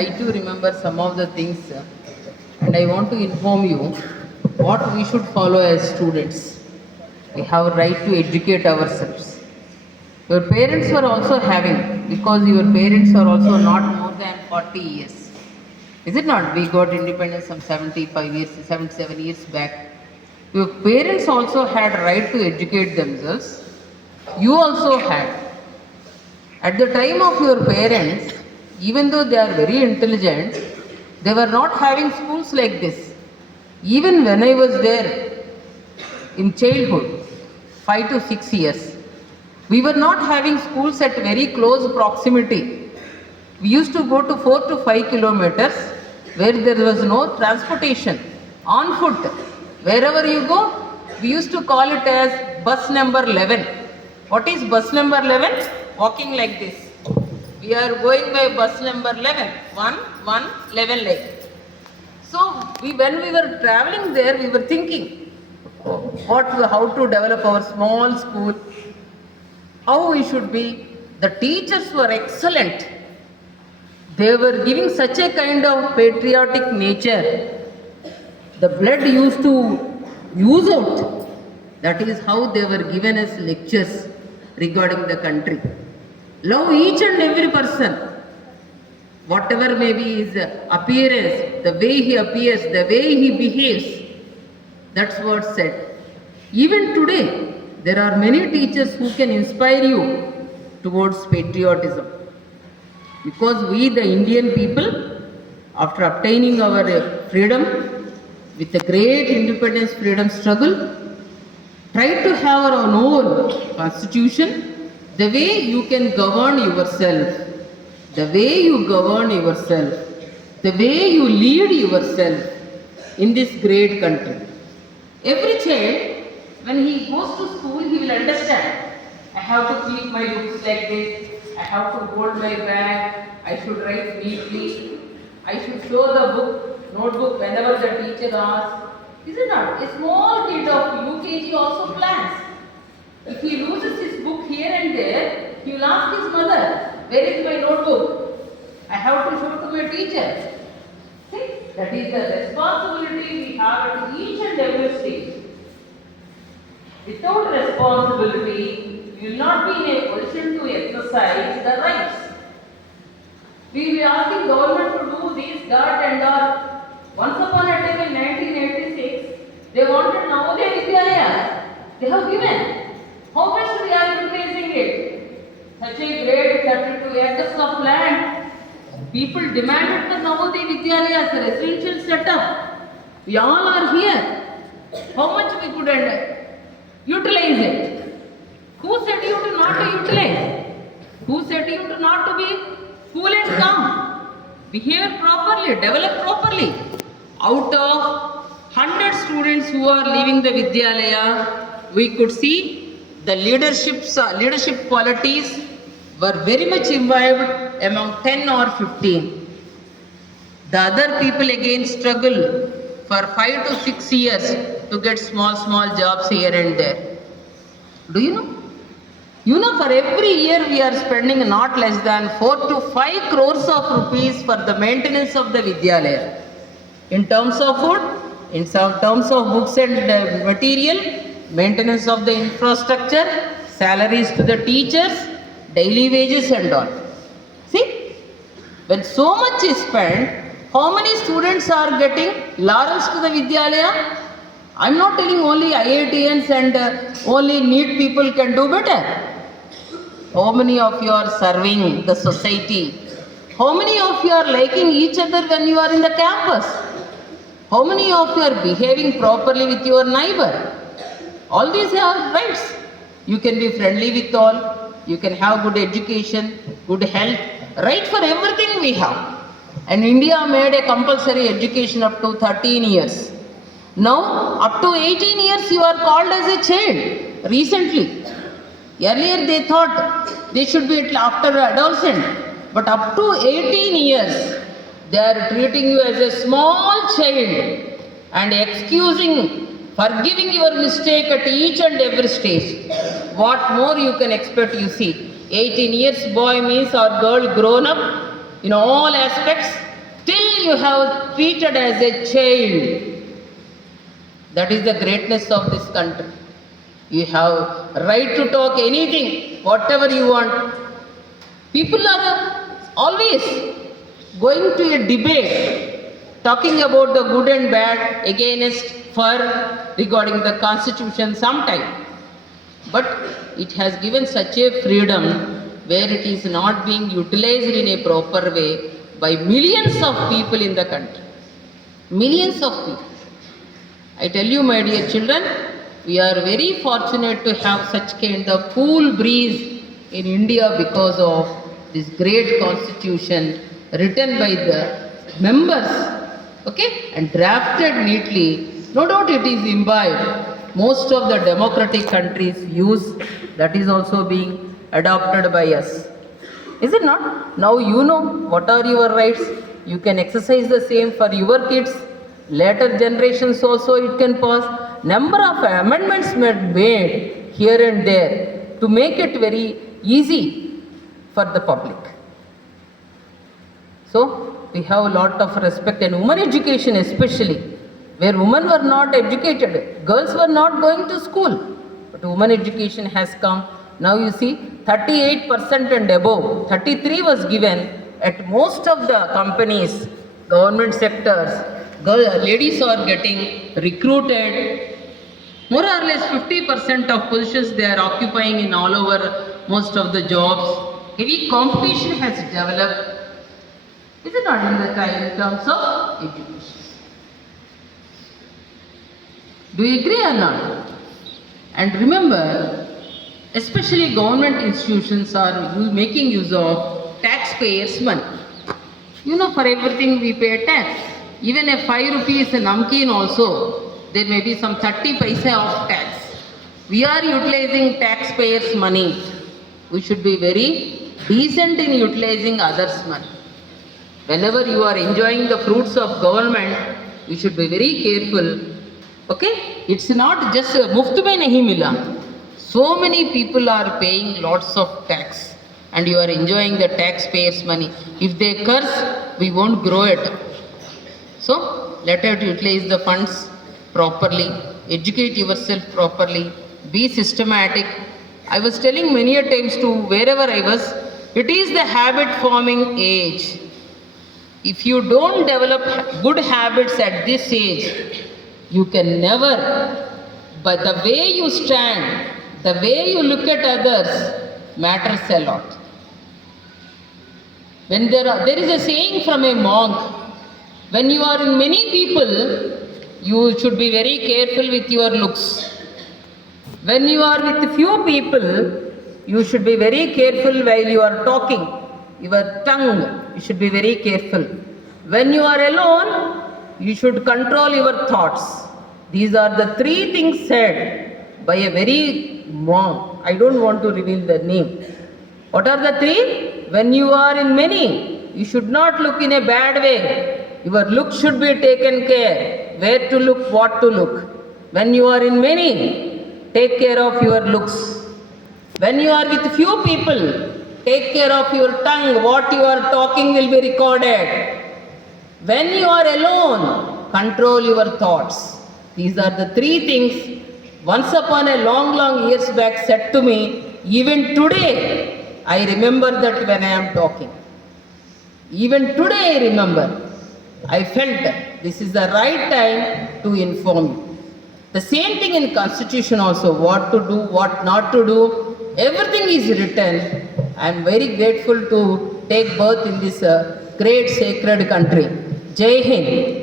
try to remember some of the things and I want to inform you what we should follow as students. We have a right to educate ourselves. Your parents were also having, because your parents are also not more than 40 years. Is it not? We got independence some 75 years, 77 years back. Your parents also had right to educate themselves. You also had. At the time of your parents, even though they are very intelligent, they were not having schools like this. Even when I was there in childhood, 5 to 6 years, we were not having schools at very close proximity. We used to go to 4 to 5 kilometers where there was no transportation, on foot. Wherever you go, we used to call it as bus number 11. What is bus number 11? Walking like this. We are going by bus number 11. 1, 1, 11 like. So, when we were traveling there, we were thinking how to develop our small school, how we should be. The teachers were excellent. They were giving such a kind of patriotic nature. The blood used to use out. That is how they were given as lectures regarding the country. Love each and every person. Whatever may be his appearance, the way he appears, the way he behaves. That's what said. Even today, there are many teachers who can inspire you towards patriotism. Because we, the Indian people, after obtaining our freedom, with a great independence freedom struggle, try to have our own constitution, the way you can govern yourself, the way you govern yourself, the way you lead yourself in this great country. Every child, when he goes to school, he will understand. I have to keep my books like this, I have to hold my bag, I should write neatly, I should show the notebook whenever the teacher asks. Is it not? A small kid of UKG also plans. If he loses his book here and there, he will ask his mother, where is my notebook? I have to show to my teacher. See, that is the responsibility we have at each and every stage. Without responsibility, you will not be in a position to exercise the rights. We will be asking government to do this, that and that. Once upon a time in 1986, they wanted Navodaya Vidyalaya. They have given. How much we are utilizing it? Such a great 32 acres of land. People demanded for Navodaya Vidyalaya as a residential setup. We all are here. How much we could utilize it? Who said you to not to utilize? Who said you to not to be cool and calm? Behave properly, develop properly. Out of 100 students who are leaving the Vidyalaya, we could see the leadership qualities were very much imbibed among 10 or 15. The other people again struggle for 5 to 6 years to get small jobs here and there. Do you know? You know, for every year we are spending not less than 4 to 5 crores of rupees for the maintenance of the Vidyalaya. In terms of food, in some terms of books and material, maintenance of the infrastructure, salaries to the teachers, daily wages and all. See, when so much is spent, how many students are getting laurels to the Vidyalaya? I am not telling only IITians and only NEET people can do better. How many of you are serving the society? How many of you are liking each other when you are in the campus? How many of you are behaving properly with your neighbor? All these are rights. You can be friendly with all. You can have good education, good health. Right for everything we have. And India made a compulsory education up to 13 years. Now, up to 18 years you are called as a child. Recently. Earlier they thought they should be after adolescent. But up to 18 years, they are treating you as a small child and forgiving your mistake at each and every stage. What more you can expect, you see. 18 years boy means or girl grown up in all aspects, you have treated as a child. That is the greatness of this country. You have right to talk anything, whatever you want. People are always going to a debate, talking about the good and bad, against, for, regarding the constitution sometime. But it has given such a freedom where it is not being utilized in a proper way by millions of people in the country. Millions of people. I tell you, my dear children, we are very fortunate to have such kind of cool breeze in India because of this great constitution written by the members, okay, and drafted neatly. No doubt it is imbibed. Most of the democratic countries use, that is also being adopted by us. Is it not? Now you know what are your rights. You can exercise the same for your kids. Later generations also it can pass. Number of amendments made here and there to make it very easy for the public. So we have a lot of respect, and women education especially, where women were not educated, girls were not going to school, but women education has come. Now you see 38% and above, 33 was given at most of the companies, government sectors. Ladies are getting recruited. More or less 50% of positions they are occupying in all over most of the jobs. Heavy competition has developed. Is it not in the time in terms of education? Do you agree or not? And remember, especially government institutions are making use of taxpayers' money. You know, for everything we pay tax. Even a 5 rupees namkeen also, there may be some 30 paisa of tax. We are utilizing taxpayers' money. We should be very decent in utilizing others' money. Whenever you are enjoying the fruits of government, you should be very careful. Okay? It's not just muft mein nahi mila. So many people are paying lots of tax and you are enjoying the taxpayers' money. If they curse, we won't grow it. So, let us utilize the funds properly, educate yourself properly, be systematic. I was telling many a times to wherever I was, it is the habit forming age. If you don't develop good habits at this age, you can never, but the way you stand, the way you look at others matters a lot. When there is a saying from a monk, when you are in many people, you should be very careful with your looks. When you are with few people, you should be very careful while you are talking. Your tongue, you should be very careful. When you are alone, you should control your thoughts. These are the 3 things said by a very monk. I don't want to reveal the name. What are the 3? When you are in many, you should not look in a bad way. Your look should be taken care. Where to look, what to look. When you are in many, take care of your looks. When you are with few people, take care of your tongue. What you are talking will be recorded. When you are alone, control your thoughts. These are the 3 things once upon a long years back said to me. Even today, I remember that when I am talking. Even today I remember. I felt this is the right time to inform you. The same thing in Constitution also, what to do, what not to do, everything is written. I am very grateful to take birth in this great sacred country. Jai Hind.